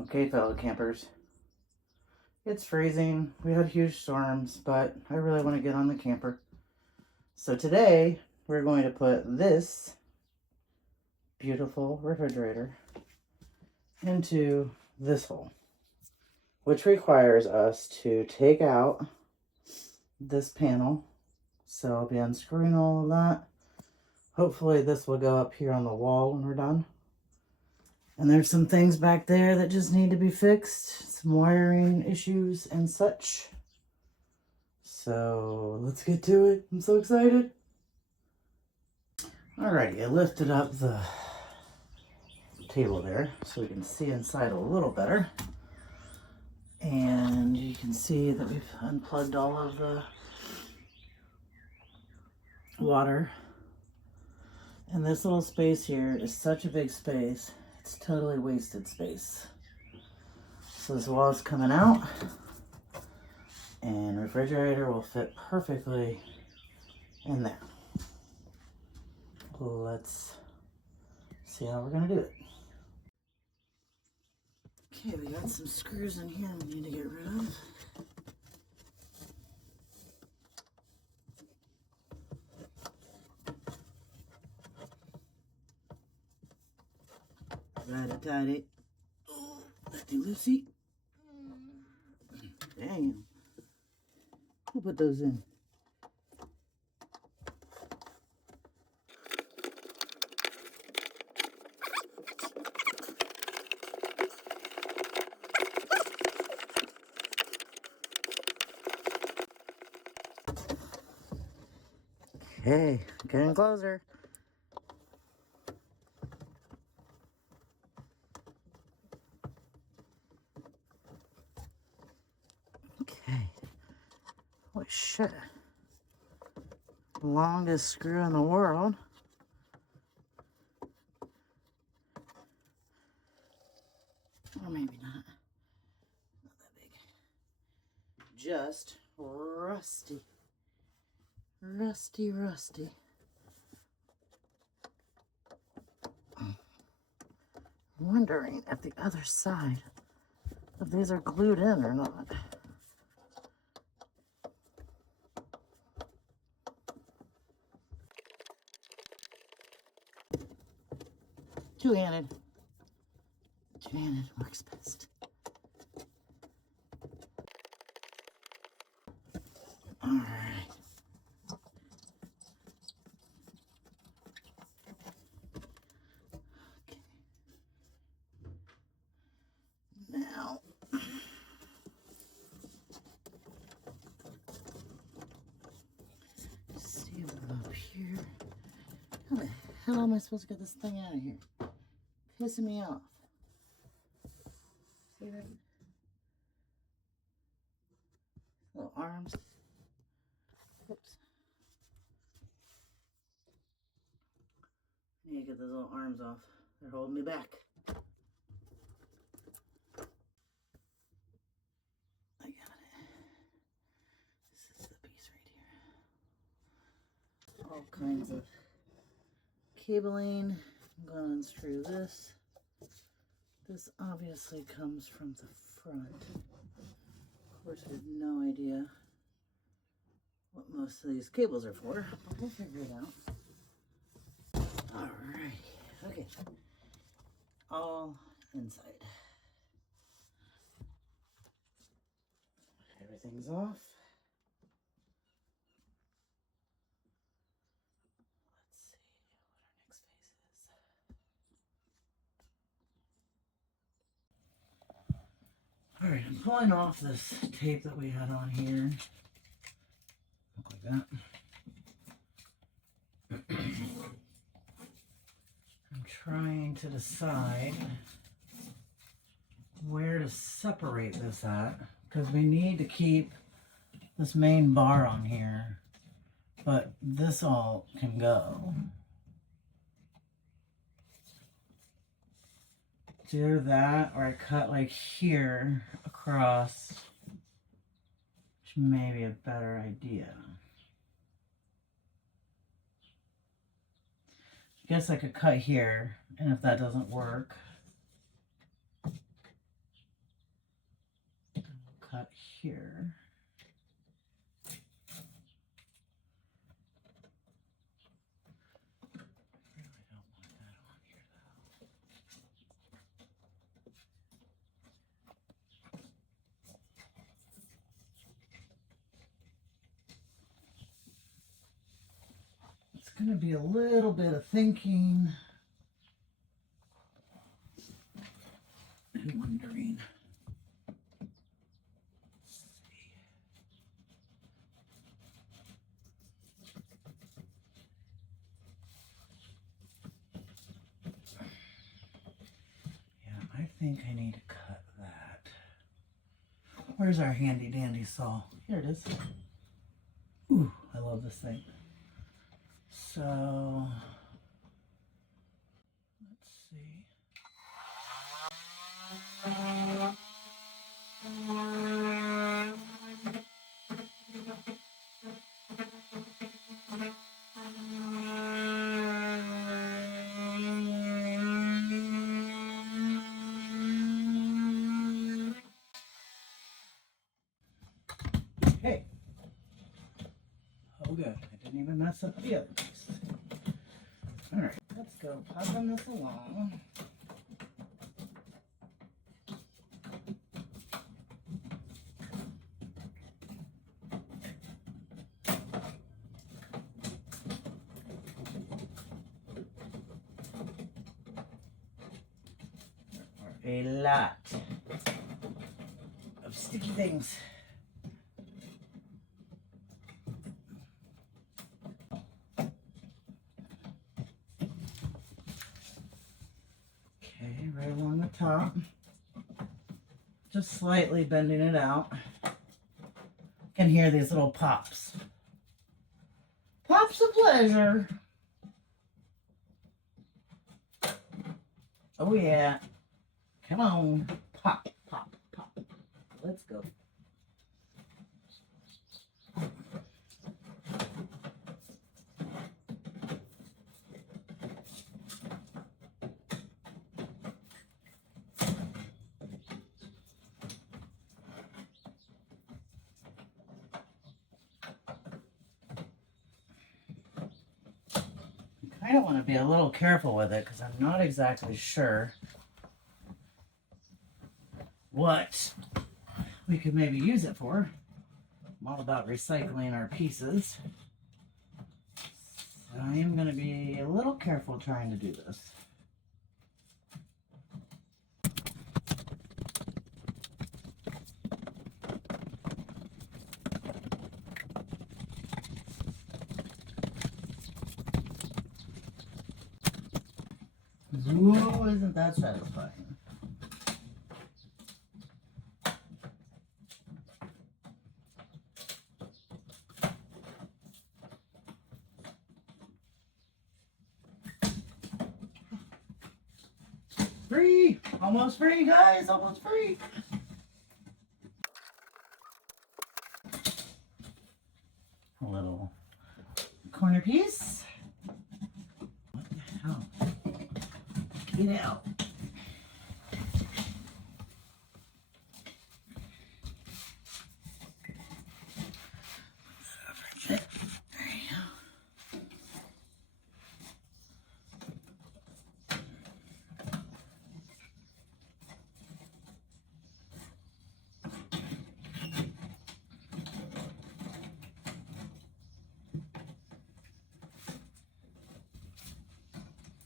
Okay, fellow campers, it's freezing. We had huge storms, but I really want to get on the camper. So today we're going to put this beautiful refrigerator into this hole, which requires us to take out this panel. So I'll be unscrewing all of that. Hopefully this will go up here on the wall when we're done. And there's some things back there that just need to be fixed, some wiring issues and such. So let's get to it. I'm so excited. Alrighty, I lifted up the table there so we can see inside a little better. And you can see that we've unplugged all of the water. And this little space here is such a big space. It's totally wasted space. So this wall is coming out, and refrigerator will fit perfectly in there. Let's see how we're gonna do it. Okay, we got some screws in here we need to get rid of. Righty-tighty. Oh, lefty-loosey. Damn. Who put those in? Okay, getting closer. Okay. Holy shit. Longest screw in the world. Or maybe not. Not that big. Just rusty. Rusty. I'm wondering if the other side, if these are glued in or not. Two-handed works best. All right. Okay. Now, see what up here. How the hell am I supposed to get this thing out of here? Pissing me off. See that? Little arms. Oops. I need to get those little arms off. They're holding me back. I got it. This is the piece right here. All kinds of cabling. I'm going to unscrew this. This obviously comes from the front. Of course, I have no idea what most of these cables are for, but we'll figure it out. Alright, okay. All inside. Everything's off. Let's see what our next phase is. Alright, I'm pulling off this tape that we had on here. Look like that. I'm trying to decide where to separate this at, because we need to keep this main bar on here, but this all can go. Do that, or I cut like here across, which may be a better idea. I guess I could cut here, and if that doesn't work, going to be a little bit of thinking and wondering. Let's see. Yeah, I think I need to cut that. Where's our handy dandy saw? Here it is. Ooh, I love this thing. So, let's see. Okay. Oh, good. I didn't even mess up the other piece. All right, let's go popping this along. There are a lot of sticky things. Okay, right along the top. Just slightly bending it out. You can hear these little pops. Pops of pleasure. Oh yeah. Come on. Pop, pop, pop. Let's go. I don't want to be a little careful with it because I'm not exactly sure what we could maybe use it for. I'm all about recycling our pieces. So I am going to be a little careful trying to do this. Ooh, isn't that satisfying? Free! Almost free, guys! Almost free! A little corner piece. What the hell? Get out. There you go.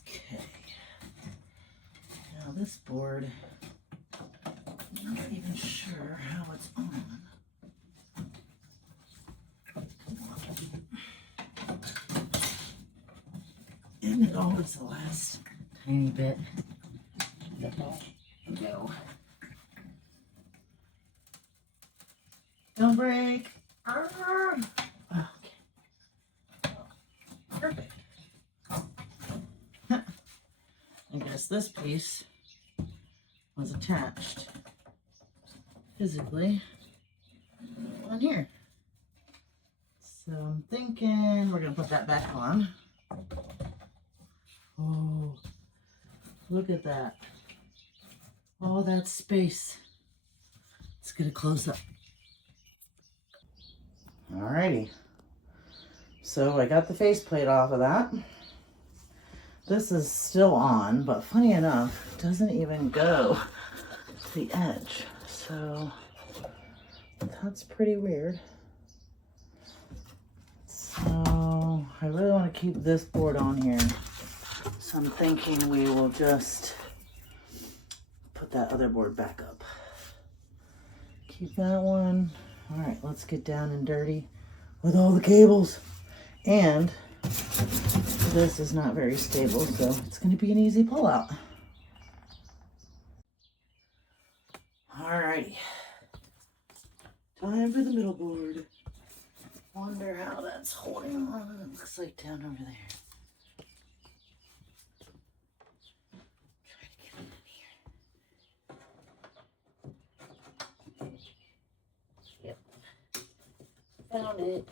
Okay. Now this board, I'm not even sure how it's on. And it always the last tiny bit that won't go. Don't break. Okay. Perfect. I guess this piece was attached physically on here. So I'm thinking we're going to put that back on. Oh, look at that. All that space. Let's get a close up. Alrighty. So I got the faceplate off of that. This is still on, but funny enough, it doesn't even go to the edge. So that's pretty weird. So I really want to keep this board on here. So I'm thinking we will just put that other board back up. Keep that one. All right, let's get down and dirty with all the cables. And this is not very stable, so it's going to be an easy pull out. Alrighty. Time for the middle board. Wonder how that's holding on. It looks like down over there. Try to get it in here. Yep. Found it.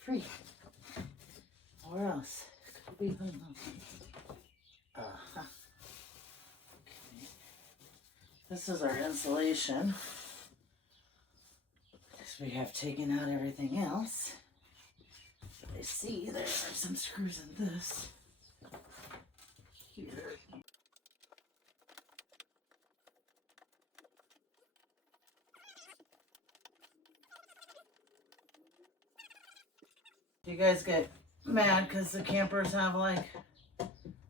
Free. Where else? Could be hung up. Okay. This is our insulation. Because we have taken out everything else. But I see there are some screws in this. Here. You guys get mad because the campers have like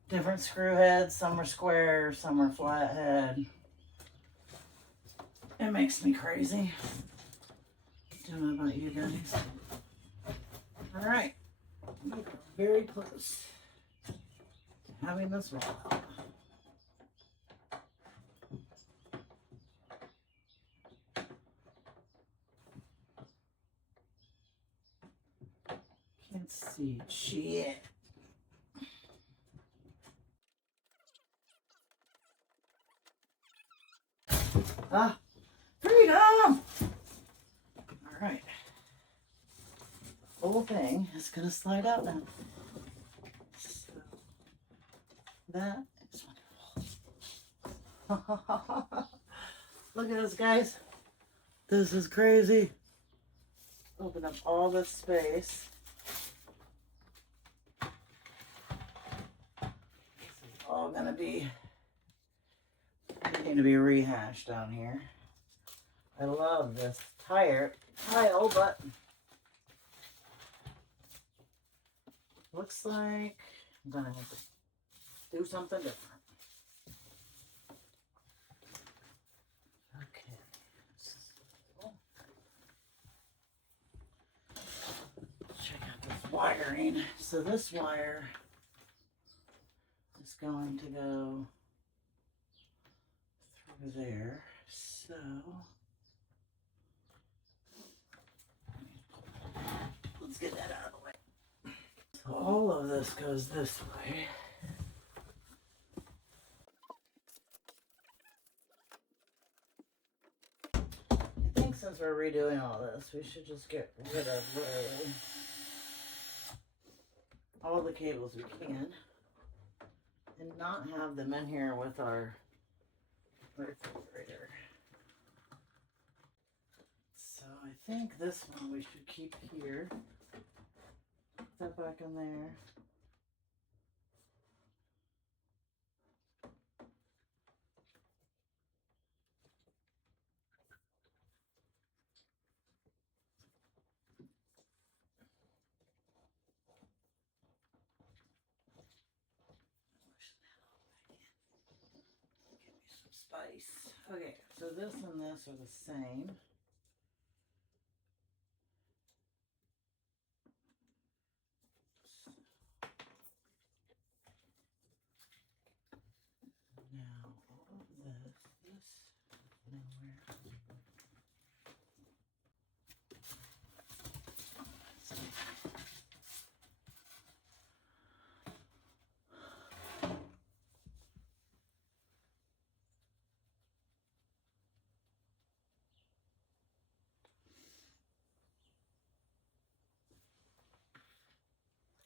different screw heads. Some are square, some are flat head. It makes me crazy. Don't know about you guys. All right, we're very close to having this roll out. Can't see shit. Ah, freedom! All right. The whole thing is gonna slide out now. So that is wonderful. Look at this, guys. This is crazy. Open up all this space. This is all gonna be needing to be rehashed down here. I love this tile, but looks like I'm gonna have to do something different. Okay. Check out this wiring. So this wire is going to go through there. So let's get that out of the way. So all of this goes this way. I think since we're redoing all this, we should just get rid of all the cables we can and not have them in here with our refrigerator. So I think this one we should keep here. Put that back in there. Give me some spice. Okay, so this and this are the same. Now, all of this nowhere.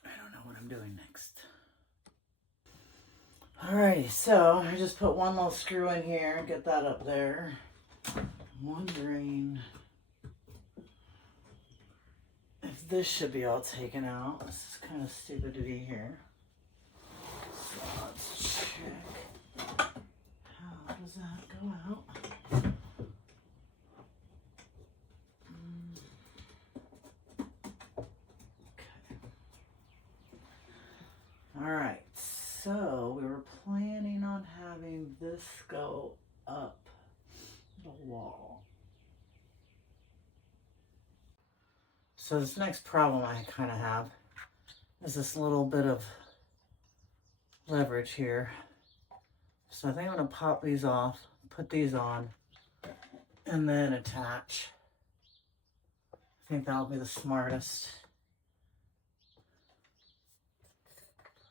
I don't know what I'm doing next. Alrighty, so I just put one little screw in here, get that up there. I'm wondering if this should be all taken out. This is kind of stupid to be here. So I'll check. How does that go out? All right, so we were planning on having this go up the wall. So this next problem I kind of have is this little bit of leverage here. So I think I'm going to pop these off, put these on, and then attach. I think that'll be the smartest.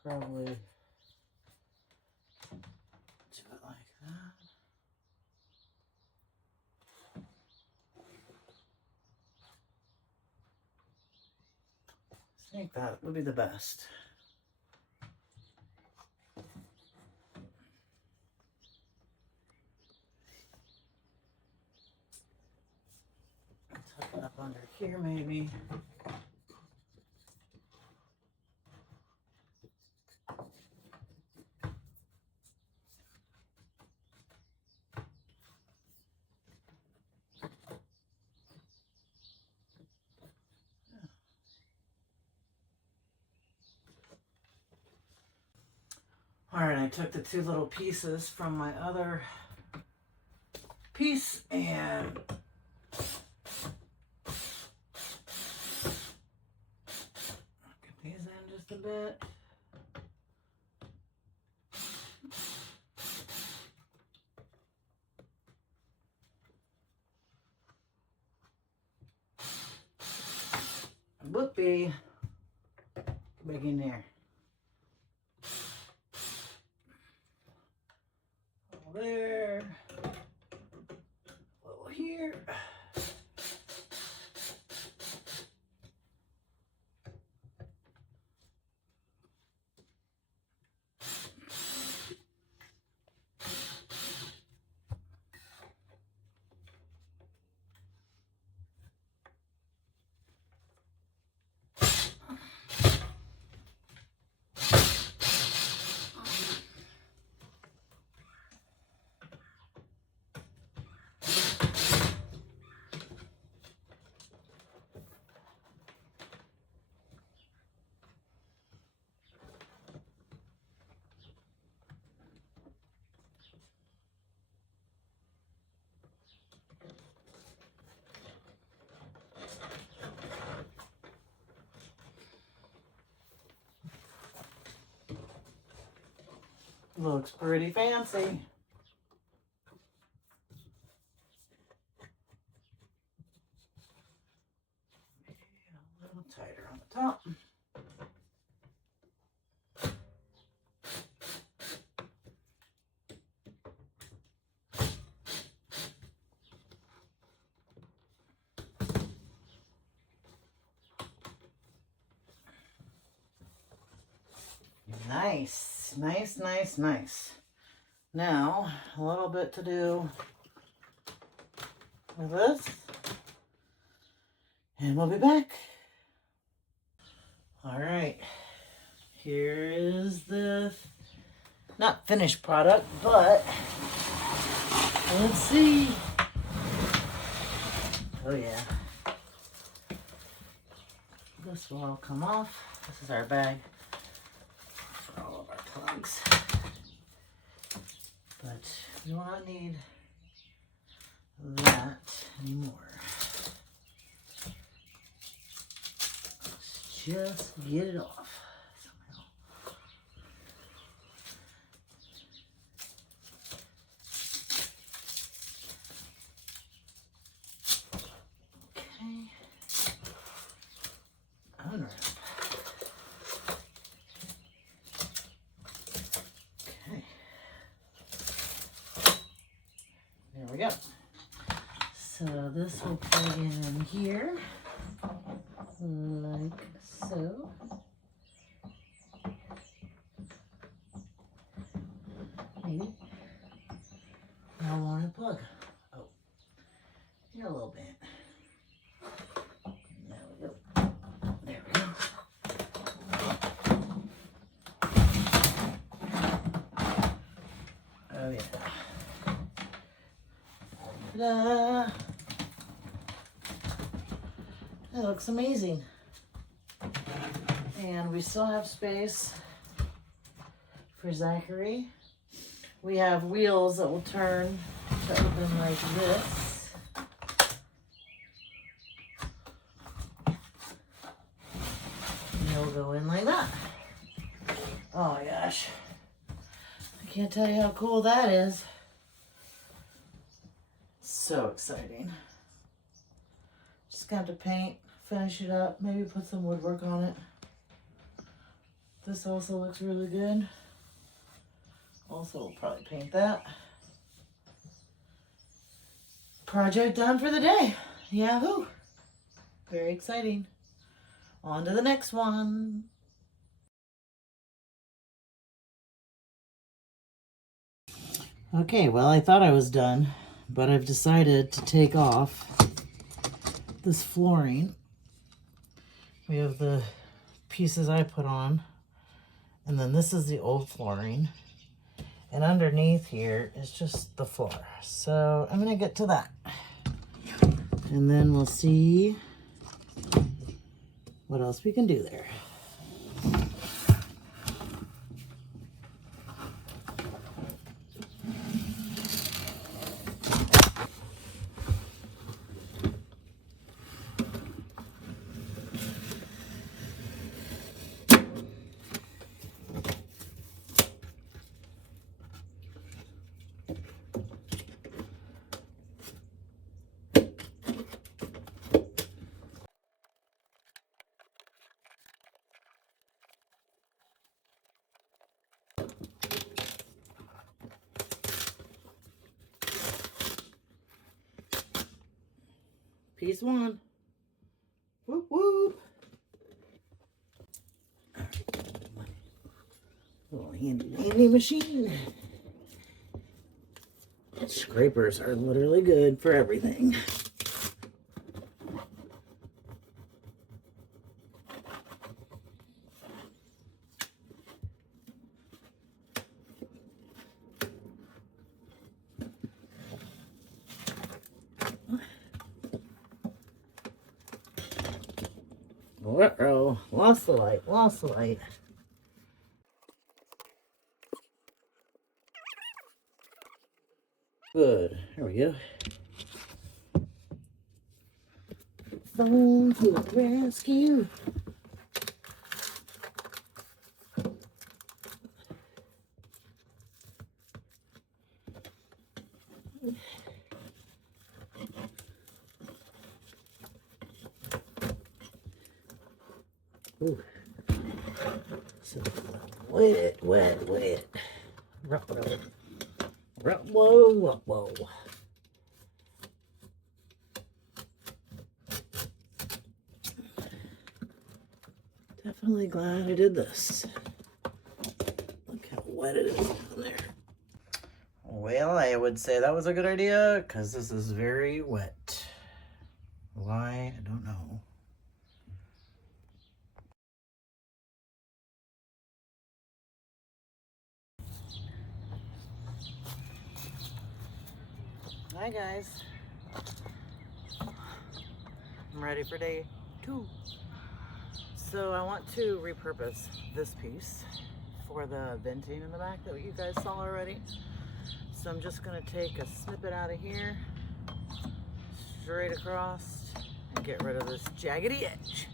Probably do it like that. I think that would be the best. Tuck it up under here maybe. All right, I took the two little pieces from my other piece and get these in just a bit. Whoopee, big in there. There, a little here. Looks pretty fancy. Maybe a little tighter on the top. Nice, nice, nice, nice. Now, a little bit to do with this, and we'll be back. All right, here is the, not finished product, but let's see. Oh yeah. This will all come off. This is our bag. All of our plugs, but we will not need that anymore. Let's just get it off somehow. Okay. Unwrap. There we go. So this will plug in here, like so. Maybe. I want to plug. Oh, here a little bit. There we go. There we go. Oh yeah. Ta-da! That looks amazing. And we still have space for Zachary. We have wheels that will turn to open like this. And they'll go in like that. Oh my gosh. I can't tell you how cool that is. So exciting. Just got to paint, finish it up, maybe put some woodwork on it. This also looks really good. Also, we'll probably paint that. Project done for the day. Yahoo! Very exciting. On to the next one. Okay, well, I thought I was done, but I've decided to take off this flooring. We have the pieces I put on, and then this is the old flooring, and underneath here is just the floor. So I'm gonna get to that, and then we'll see what else we can do there. Piece one. Whoop whoop. Little handy machine. Scrapers are literally good for everything. Uh-oh, lost the light, lost the light. Good, there we go. Phone to the rescue. Ooh. So wet. Whoa. Definitely glad I did this. Look how wet it is down there. Well, I would say that was a good idea because this is very wet. Why? I don't know. Hi guys. I'm ready for day 2. So I want to repurpose this piece for the venting in the back that you guys saw already. So I'm just gonna take a snippet out of here, straight across, and get rid of this jaggedy edge.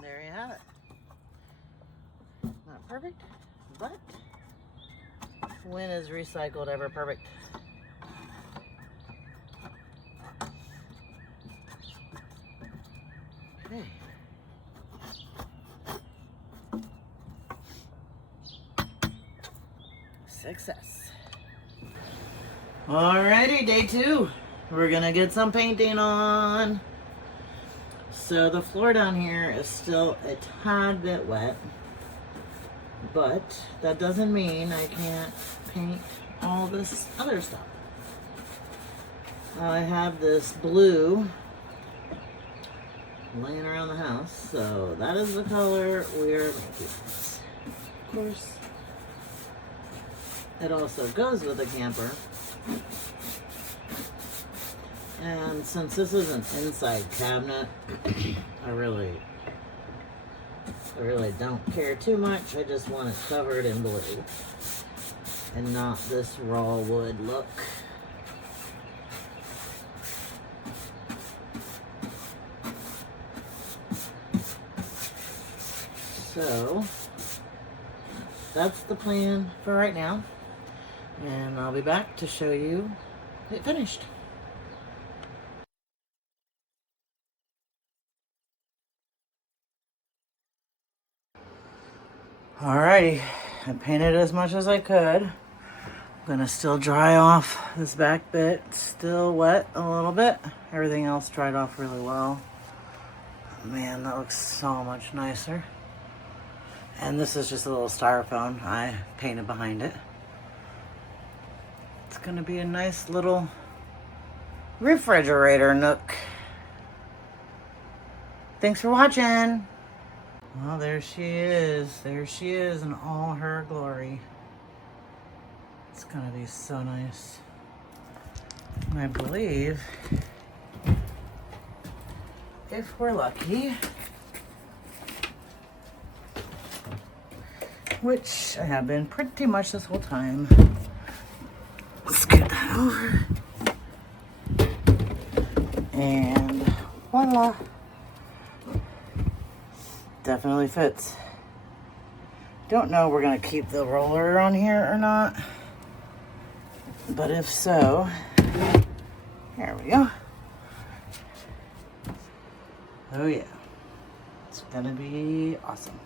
There you have it. Not perfect, but when is recycled ever perfect? Okay. Success. Alrighty, day 2. We're gonna get some painting on. So the floor down here is still a tad bit wet, but that doesn't mean I can't paint all this other stuff. I have this blue laying around the house, so that is the color we're making. Of course, it also goes with the camper. And since this is an inside cabinet, I really don't care too much. I just want it covered in blue and not this raw wood look. So that's the plan for right now, and I'll be back to show you it finished. Alrighty, I painted as much as I could. I'm gonna still dry off this back bit, still wet a little bit. Everything else dried off really well. Man, that looks so much nicer. And this is just a little styrofoam I painted behind it. It's gonna be a nice little refrigerator nook. Thanks for watching. Well, there she is. There she is in all her glory. It's gonna be so nice. And I believe, if we're lucky, which I have been pretty much this whole time. Let's get that over. And voila. Definitely fits. Don't know if we're gonna keep the roller on here or not, but if so, there we go. Oh yeah, it's gonna be awesome.